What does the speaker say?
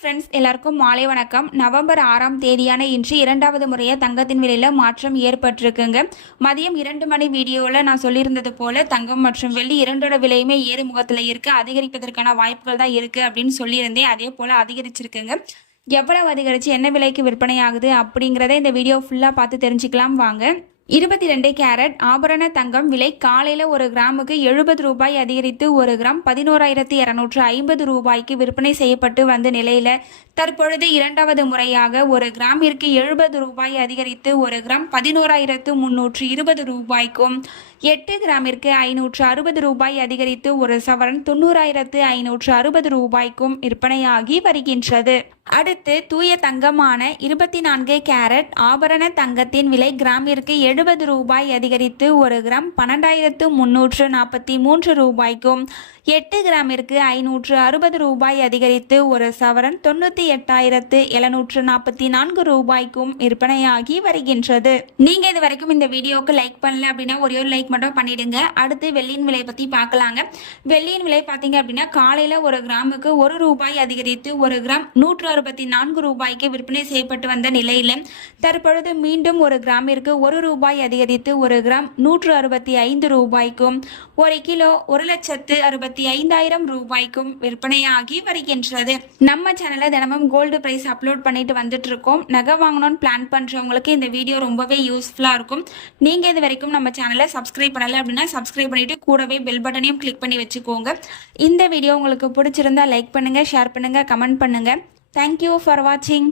Friends, எல்லாருக்கும் மாலை வணக்கம். நவம்பர் 6ஆம் தேதியான இன்று இரண்டாவது முறையாக தங்கத்தின் விலையில் மாற்றம் ஏற்பட்டிருக்குங்க. மதியம் 2 மணி வீடியோவில் நான் சொல்லியிருந்தது போல தங்கம் மற்றும் வெள்ளி இரண்டோட விலையுமே ஏறுமுகத்தில் இருக்குது, அதிகரிப்பதற்கான வாய்ப்புகள் தான் இருக்குது அப்படின்னு சொல்லியிருந்தேன். அதே போல் அதிகரிச்சிருக்குங்க. எவ்வளவு அதிகரித்து என்ன விலைக்கு விற்பனை ஆகுது அப்படிங்கிறத இந்த வீடியோ ஃபுல்லாக பார்த்து தெரிஞ்சுக்கலாம் வாங்க. 22 கேரட் ஆபரண தங்கம் விலை காலையில் ஒரு கிராமுக்கு 70 ரூபாய் அதிகரித்து ஒரு கிராம் 11,250 ரூபாய்க்கு விற்பனை செய்யப்பட்டு வந்த நிலையில் தற்பொழுது இரண்டாவது முறையாக ஒரு கிராமிற்கு 70 ரூபாய் அதிகரித்து ஒரு கிராம் 11,320 ரூபாய்க்கும் 8 கிராமிற்கு 560 ரூபாய் அதிகரித்து ஒரு சவரன் 90,560 ரூபாய்க்கும் விற்பனையாகி வருகின்றது. அடுத்து தூய தங்கமான 24 கேரட் ஆபரண தங்கத்தின் விலை கிராமிற்கு 70 ரூபாய் அதிகரித்து ஒரு கிராம் 12,343 ரூபாய்க்கும் 8 கிராமிற்கு 560 ரூபாய் அதிகரித்து ஒரு சவரன் 98,744 ரூபாய்க்கும் விற்பனையாகி வருகின்றது. நீங்க இது வரைக்கும் இந்த வீடியோக்கு லைக் பண்ணல அப்படின்னா ஒரே ஒரு லைக் மட்டும் பண்ணிடுங்க. அடுத்து வெள்ளியின் விலை பத்தி பார்க்கலாங்க. வெள்ளியின் விலை பார்த்தீங்க அப்படின்னா காலையில ஒரு கிராமுக்கு 1 ரூபாய் அதிகரித்து ஒரு கிராம் 164 ரூபாய்க்கு விற்பனை செய்யப்பட்டு வந்த நிலையில தற்பொழுது மீண்டும் ஒரு கிராமிற்கு 1 ரூபாய் அதிகரித்து ஒரு கிராம் 165 ரூபாய்க்கும் ஒரு கிலோ 1,65,000 ரூபாய்க்கும் விற்பனையாகி வருகின்றது. நம்ம சேனல்ல தினமும் கோல்டு பிரைஸ் அப்லோட் பண்ணிட்டு வந்துட்டு இருக்கோம். நகை வாங்கணும்னு பிளான் பண்றவங்களுக்கு இந்த வீடியோ ரொம்பவே யூஸ்ஃபுல்லா இருக்கும். நீங்க இது வரைக்கும் நம்ம சேனலை சப்ஸ்கிரைப் பண்ணல அப்படின்னா சப்ஸ்கிரைப் பண்ணிட்டு கூடவே பெல் பட்டனையும் கிளிக் பண்ணி வச்சுக்கோங்க. இந்த வீடியோ உங்களுக்கு பிடிச்சிருந்தா லைக் பண்ணுங்க, ஷேர் பண்ணுங்க, கமெண்ட் பண்ணுங்க. தேங்க்யூ ஃபார் வாட்சிங்.